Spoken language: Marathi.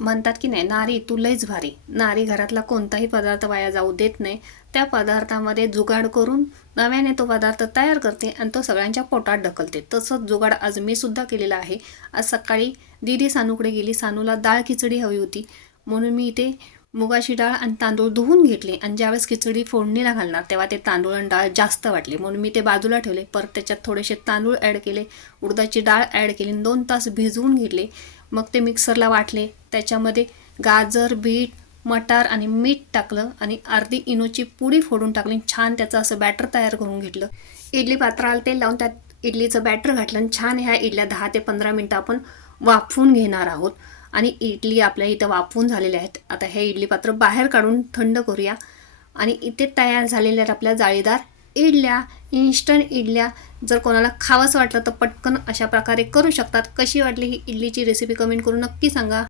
म्हणतात की नाही, नारी तू लईच भारी. नारी घरातला कोणताही पदार्थ वाया जाऊ देत नाही. त्या पदार्थामध्ये जुगाड करून नव्याने तो पदार्थ तयार करते आणि तो सगळ्यांच्या पोटात ढकलते. तसंच जुगाड आज मी सुद्धा केलेला आहे. आज सकाळी दीदी सानूकडे गेली. सानूला डाळ खिचडी हवी होती, म्हणून मी इथे मुगाची डाळ आणि तांदूळ धुवून घेतले आणि ज्यावेळेस खिचडी फोडणीला घालणार तेव्हा ते तांदूळ आणि डाळ जास्त वाटले, म्हणून मी ते बाजूला ठेवले. परत त्याच्यात थोडेसे तांदूळ ॲड केले, उडदाची डाळ ॲड केली, 2 तास भिजवून घेतले. मग ते मिक्सरला वाटले. त्याच्यामध्ये गाजर, बीट, मटार आणि मीठ टाकलं आणि अर्धी इनोची पुडी फोडून टाकली. छान त्याचं असं बॅटर तयार करून घेतलं. इडली पात्राला तेल लावून त्यात इडलीचं बॅटर घातलं आणि छान ह्या इडल्या 10 ते 15 मिनटं आपण वाफवून घेणार आहोत. आणि इडली आपल्या इथं वाफवून झालेल्या आहेत. आता हे इडली पात्र बाहेर काढून थंड करूया. आणि इथे तयार झालेल्या आहेत आपल्या जाळीदार इडल्या, इन्स्टंट इडल्या. जर कोणाला खावंसं वाटलं तर पटकन अशा प्रकारे करू शकतात. कशी वाटली ही इडलीची रेसिपी कमेंट करून नक्की सांगा.